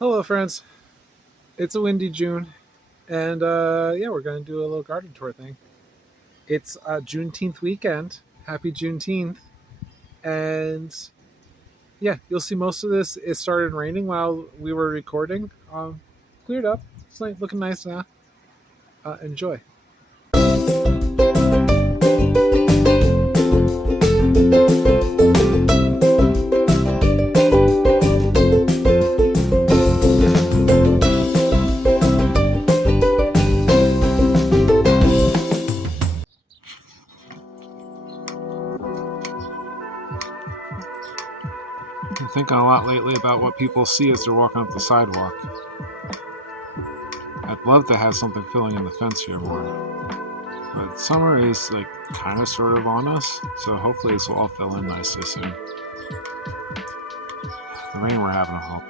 Hello, friends. It's a windy June, and yeah, we're gonna do a little garden tour thing. It's Juneteenth weekend. Happy Juneteenth! And yeah, you'll see most of this. It started raining while we were recording. Cleared up. It's like looking nice now. Enjoy. I'm thinking a lot lately about what people see as they're walking up the sidewalk. I'd love to have something filling in the fence here more. But summer is kind of sort of on us, so hopefully this will all fill in nicely soon. The rain we're having a hope.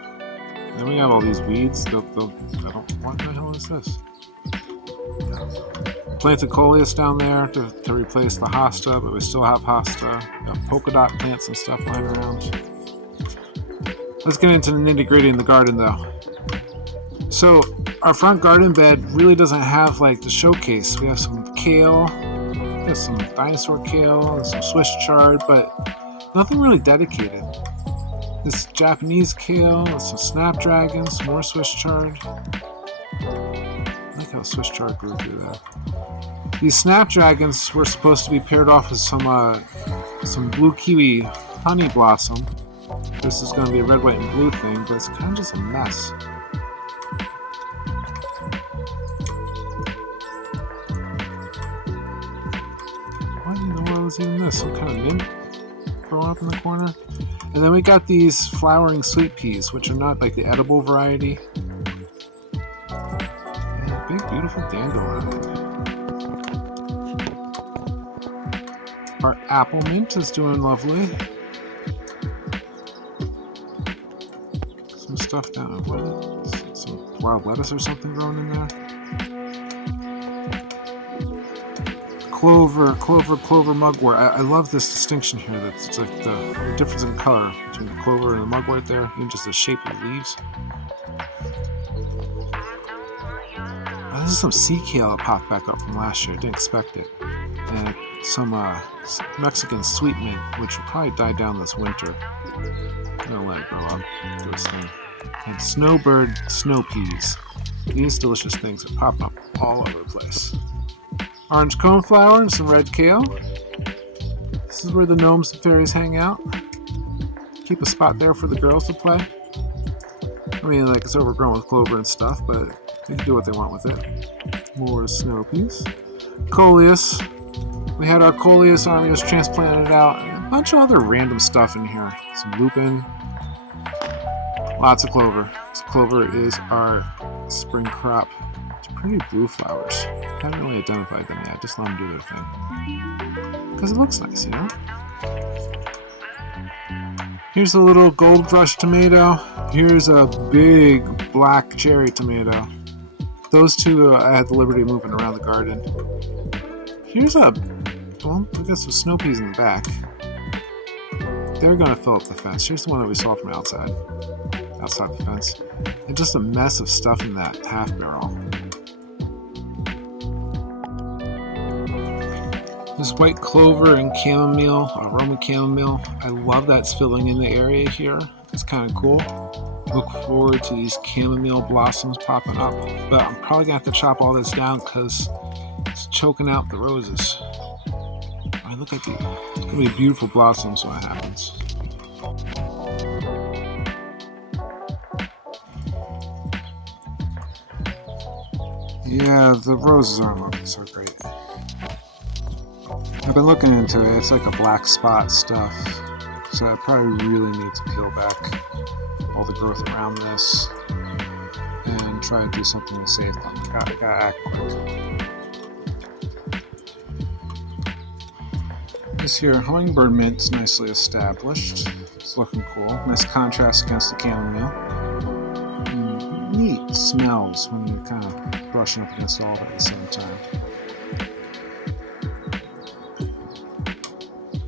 Then we have all these weeds. What the hell is this? Planted coleus down there to replace the hosta, but we still have hosta. Got polka dot plants and stuff lying around. Let's get into the nitty-gritty in the garden though. So our front garden bed really doesn't have the showcase. We have some kale, we have some dinosaur kale and some Swiss chard, but nothing really dedicated. This Japanese kale, some snapdragons, some more Swiss chard. I like how Swiss chard grew through there. These snapdragons were supposed to be paired off with some blue kiwi honey blossom. This is going to be a red, white, and blue thing, but it's kind of just a mess. What in the world is even this? Some kind of mint growing up in the corner? And then we got these flowering sweet peas, which are not the edible variety. And a big, beautiful dandelion. Our apple mint is doing lovely. Some stuff down. What? Some wild lettuce or something growing in there. Clover mugwort. I love this distinction here. That's the difference in color between the clover and the mugwort there, even just the shape of the leaves. This is some sea kale that popped back up from last year. Didn't expect it. And some Mexican sweet mint, which will probably die down this winter. I'm gonna let it grow up, do its thing. And snowbird snow peas. These delicious things that pop up all over the place. Orange coneflower and some red kale. This is where the gnomes and fairies hang out. Keep a spot there for the girls to play. I mean, it's overgrown with clover and stuff, but they can do what they want with it. More snow peas. Coleus. We had our Coleus armius transplanted out. And a bunch of other random stuff in here. Some lupin. Lots of clover. So clover is our spring crop. It's pretty blue flowers. Haven't really identified them yet. Just let them do their thing. Because it looks nice, you know? Here's a little gold rush tomato. Here's a big black cherry tomato. Those two I had the liberty of moving around the garden. Here's we got some snow peas in the back. They're going to fill up the fence. Here's the one that we saw from outside the fence. And just a mess of stuff in that half barrel. This white clover and chamomile, Roman chamomile. I love that's filling in the area here. It's kind of cool. Look forward to these chamomile blossoms popping up. But I'm probably going to have to chop all this down because it's choking out the roses. I look at these. It's going to be beautiful blossoms when it happens. Yeah, the roses aren't looking so great. I've been looking into it. It's like a black spot stuff. So I probably really need to peel back all the growth around this and try and do something to save them. Gotta act quick. This here hummingbird mint is nicely established. It's looking cool. Nice contrast against the chamomile. And neat smells when you're kind of brushing up against all of it at the same time.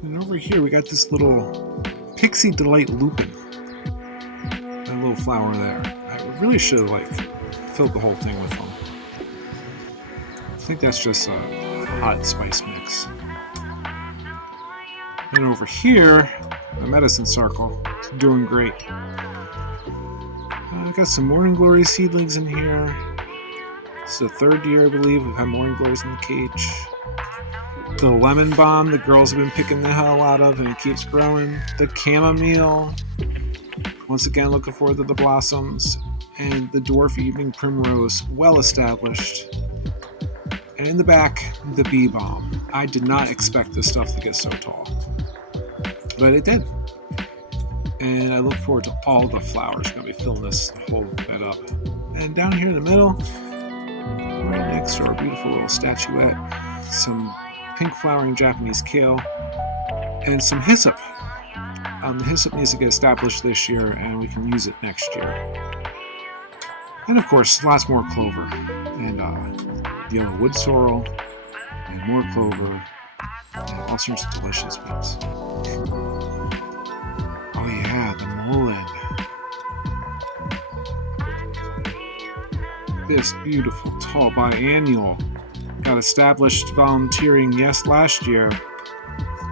And over here we got this little Pixie Delight lupin. That little flower there. I really should have filled the whole thing with them. I think that's just a hot spice mix. And over here, the medicine circle is doing great. I got some morning glory seedlings in here. It's the third year, I believe, we've had morning glories in the cage. The lemon balm, the girls have been picking the hell out of, and it keeps growing. The chamomile, once again looking forward to the blossoms. And the dwarf evening primrose, well established. And in the back, the bee balm. I did not expect this stuff to get so tall, but it did. And I look forward to all the flowers. Going to be filling this whole bed up. And down here in the middle, right next to our beautiful little statuette, some pink flowering Japanese kale, and some hyssop. The hyssop needs to get established this year, and we can use it next year. And of course, lots more clover, and yellow wood sorrel, and more clover, and all sorts of delicious weeds. Oh yeah, the mullein. This beautiful tall biennial got established volunteering last year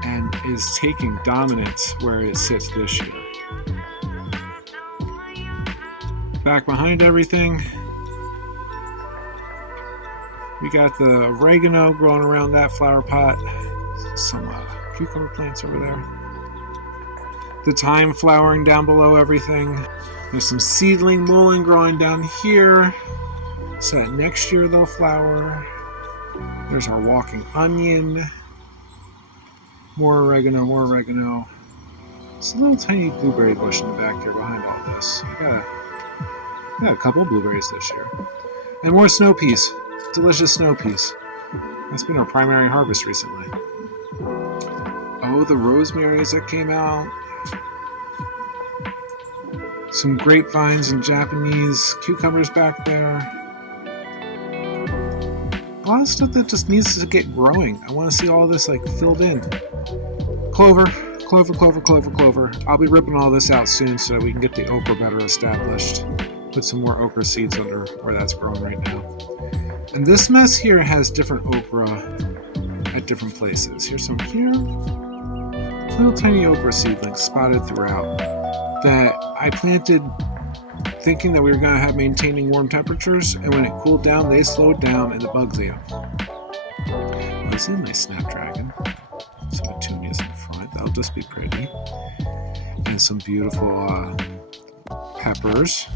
and is taking dominance where it sits this year. Back behind everything, we got the oregano growing around that flower pot. Some cucumber plants over there. The thyme flowering down below everything. There's some seedling mullein growing down here, so that next year they'll flower. There's our walking onion. More oregano, more oregano. It's a little tiny blueberry bush in the back here behind all this. Got a couple blueberries this year. And more snow peas. Delicious snow peas. That's been our primary harvest recently. Oh, the rosemaries that came out. Some grapevines and Japanese cucumbers back there. A lot of stuff that just needs to get growing. I want to see all this filled in. Clover, clover, clover, clover, clover. I'll be ripping all this out soon so we can get the okra better established. Put some more okra seeds under where that's growing right now. And this mess here has different okra at different places. Here's some here. Little tiny okra seedlings spotted throughout that I planted thinking that we were going to have maintaining warm temperatures, and when it cooled down, they slowed down and the bugs ate them. Oh, this is a nice snapdragon. Some petunias in front. That'll just be pretty. And some beautiful peppers.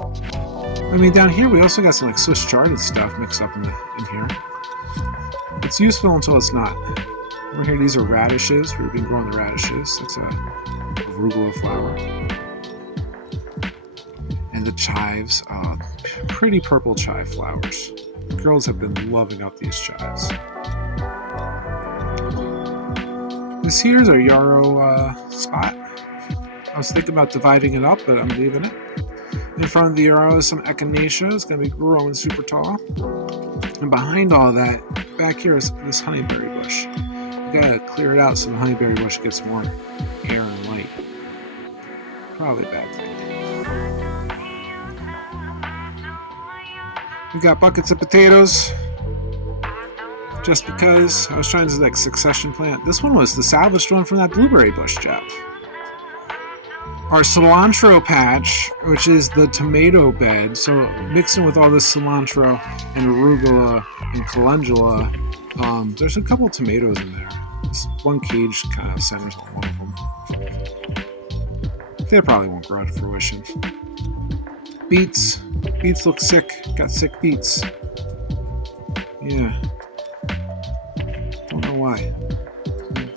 I mean, down here we also got some Swiss chard and stuff mixed up in here. It's useful until it's not. Over here, these are radishes. We've been growing the radishes. That's a arugula flower. And the chives, pretty purple chive flowers. Girls have been loving up these chives. This here's our yarrow spot. I was thinking about dividing it up, but I'm leaving it. In front of the yarrow is some echinacea. It's going to be growing super tall. And behind all that, back here is this honeyberry bush. You got to clear it out so the honeyberry bush gets more air and light. Probably a bad thing. We got buckets of potatoes. Just because I was trying to succession plant. This one was the salvaged one from that blueberry bush, Jeff. Our cilantro patch, which is the tomato bed, so mixing with all this cilantro and arugula and calendula, there's a couple tomatoes in there. This one cage kind of centers on one of them. They probably won't grow to fruition. Beets. Beets look sick. Got sick beets. Yeah. Don't know why.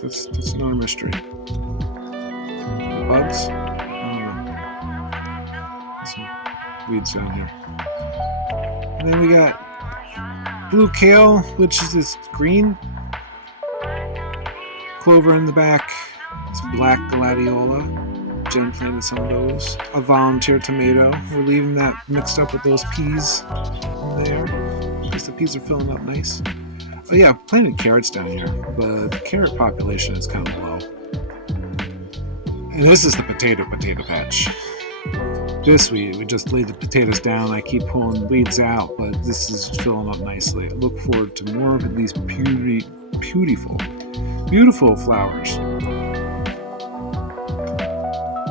That's another mystery. The bugs? Some weeds down here. And then we got blue kale, which is this green. Clover in the back. It's black gladiola. Jen planted some of those. A volunteer tomato. We're leaving that mixed up with those peas in there because the peas are filling up nice. Oh yeah, planted carrots down here, but the carrot population is kind of low. And this is the potato patch. Just sweet. We just laid the potatoes down. I keep pulling weeds out, but this is filling up nicely. I look forward to more of these beautiful flowers.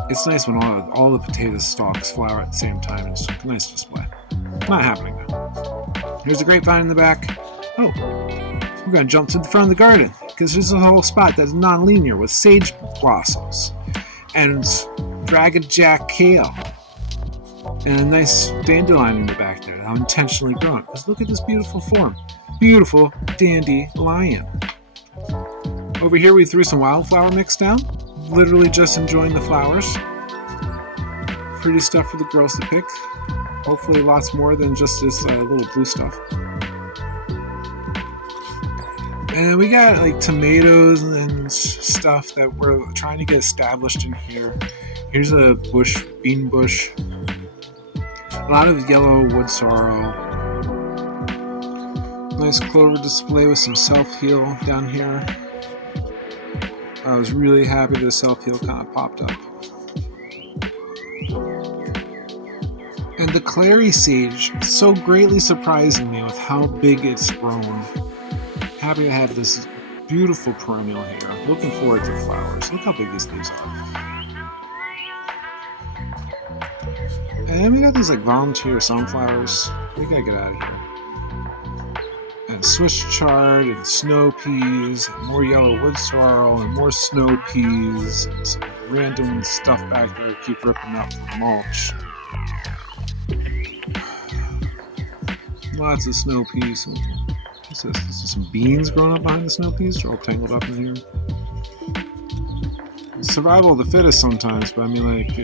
It's nice when all the potato stalks flower at the same time. It's a nice display. Not happening though. Here's a grapevine in the back. Oh, we're going to jump to the front of the garden because there's a whole spot that's non-linear with sage blossoms and Dragon Jack kale and a nice dandelion in the back there. How intentionally grown. Because look at this beautiful form. Beautiful dandelion. Over here we threw some wildflower mix down. Literally just enjoying the flowers. Pretty stuff for the girls to pick. Hopefully lots more than just this little blue stuff. And we got like tomatoes and stuff that we're trying to get established in here. Here's a bean bush. A lot of yellow wood sorrel. Nice clover display with some self-heal down here. I was really happy the self-heal kind of popped up. And the clary sage is so greatly surprising me with how big it's grown. Happy to have this beautiful perennial here. Looking forward to the flowers. Look how big these leaves are. And then we got these like volunteer sunflowers. We gotta get out of here. And Swiss chard and snow peas, and more yellow wood sorrel, and more snow peas, and some random stuff back there to keep ripping up for mulch. Lots of snow peas. What's this? This is some beans growing up behind the snow peas. They're all tangled up in here. Survival of the fittest sometimes, but I mean, like,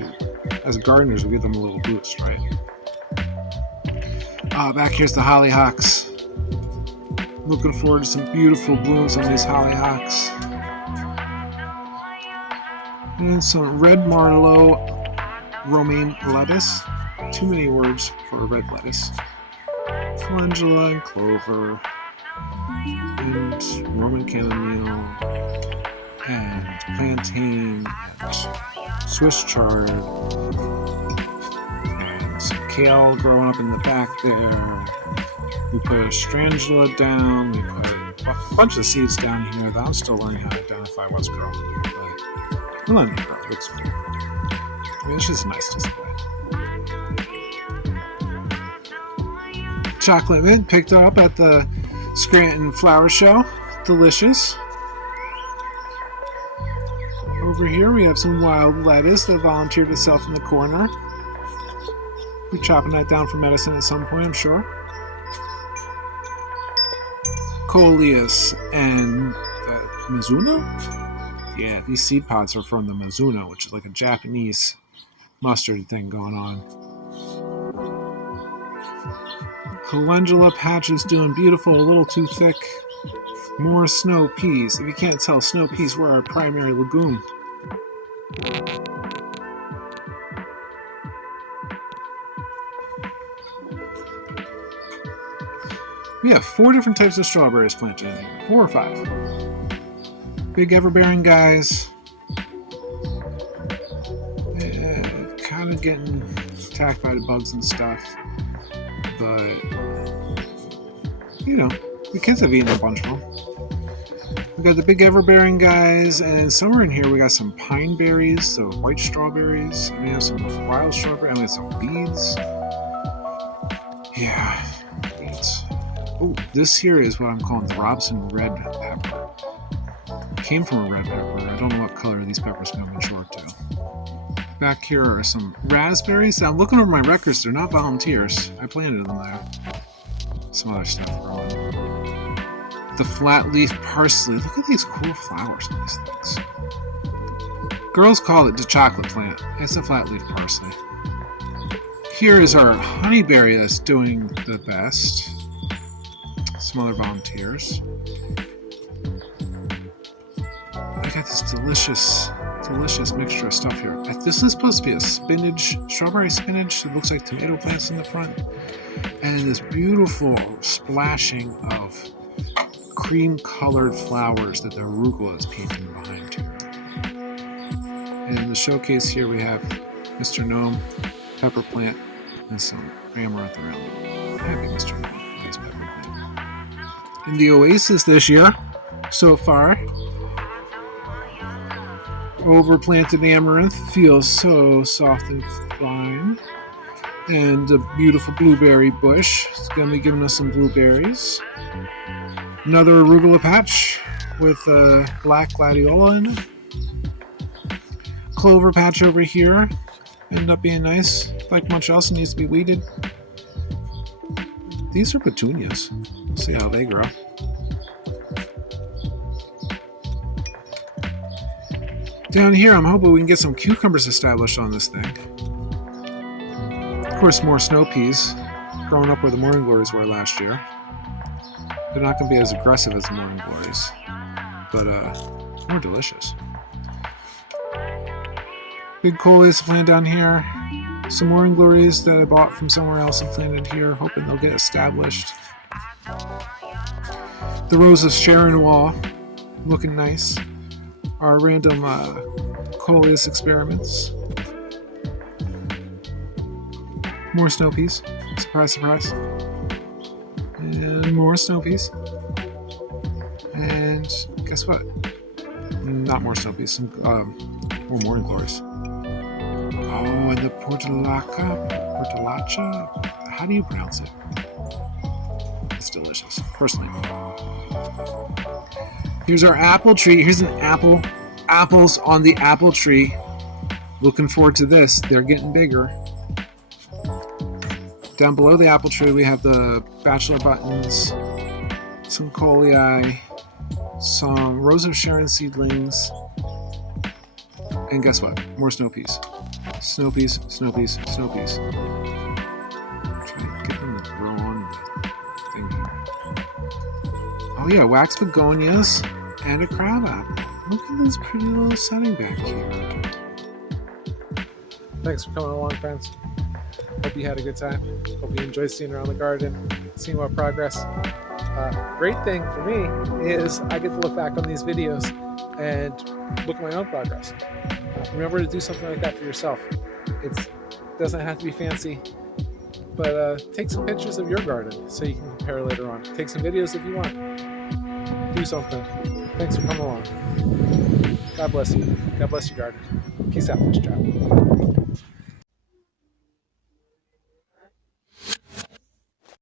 as gardeners, we give them a little boost, right? Back here's the hollyhocks. Looking forward to some beautiful blooms on these hollyhocks. And some red Marlowe romaine lettuce. Too many words for a red lettuce. Calendula and clover. And Roman chamomile. And plantain. And Swiss chard. And some kale growing up in the back there. We put a strangula down, we put a bunch of seeds down here that I'm still learning how to identify what's growing here, but we're letting it grow. It looks good. I mean, it's just a nice display. Chocolate mint picked up at the Scranton Flower Show. Delicious. Over here we have some wild lettuce that volunteered itself in the corner. We're chopping that down for medicine at some point, I'm sure. Coleus and Mizuno? Yeah, these seed pods are from the Mizuno, which is like a Japanese mustard thing going on. Calendula patch is doing beautiful, a little too thick. More snow peas. If you can't tell, snow peas were our primary legume. We have 4 different types of strawberries planted in here. 4 or 5. Big everbearing guys. Kind of getting attacked by the bugs and stuff. But, you know, the kids have eaten a bunch of them. We got the big everbearing guys, and somewhere in here we got some pine berries, so white strawberries. And we have some wild strawberry, and we have some beads. Yeah, beads. Oh, this here is what I'm calling the Robson red pepper. It came from a red pepper. I don't know what color these peppers are going to mature to. Back here are some raspberries. Now, looking over my records, they're not volunteers. I planted them there. Some other stuff growing. The flat leaf parsley. Look at these cool flowers on these things. Girls call it the chocolate plant. It's a flat leaf parsley. Here is our honeyberry that's doing the best. Some other volunteers. I got this delicious mixture of stuff here. This is supposed to be a spinach, strawberry spinach. It looks like tomato plants in the front. And this beautiful splashing of cream-colored flowers that the arugula is painting behind here. And in the showcase here we have Mr. Gnome pepper plant, and some amaranth around it. Happy Mr. Nice pepper plant. In the oasis this year, so far, overplanted amaranth feels so soft and fine. And a beautiful blueberry bush. It's going to be giving us some blueberries. Another arugula patch with a black gladiola in it. Clover patch over here. Ended up being nice. Like much else, it needs to be weeded. These are petunias. We'll see how they grow. Down here, I'm hoping we can get some cucumbers established on this thing. Of course, more snow peas, growing up where the morning glories were last year. They're not going to be as aggressive as the morning glories, but more delicious. Big coleus planted down here. Some morning glories that I bought from somewhere else and planted here, hoping they'll get established. The rose of Sharon wall, looking nice. Our random coleus experiments. More snow peas. Surprise, surprise. And more snow peas. And guess what? Not more snow peas. Some more morning glories. Oh, and the portulaca. How do you pronounce it? It's delicious. Personally. Here's our apple tree. Here's an apple. Apples on the apple tree. Looking forward to this. They're getting bigger. Down below the apple tree, we have the bachelor buttons, some colei, some Rose of Sharon seedlings, and guess what? More snow peas. Snow peas, snow peas, snow peas. Try to get them to grow on the thing here. Oh yeah, wax begonias and a crab apple. Look at this pretty little setting back here. Thanks for coming along, friends. Hope you had a good time. Hope you enjoyed seeing around the garden, seeing what progress. Great thing for me is I get to look back on these videos and look at my own progress. Remember to do something like that for yourself. It doesn't have to be fancy, but take some pictures of your garden so you can compare later on. Take some videos if you want. Do something. Thanks for coming along. God bless you. God bless your garden. Peace out, Fish Trap.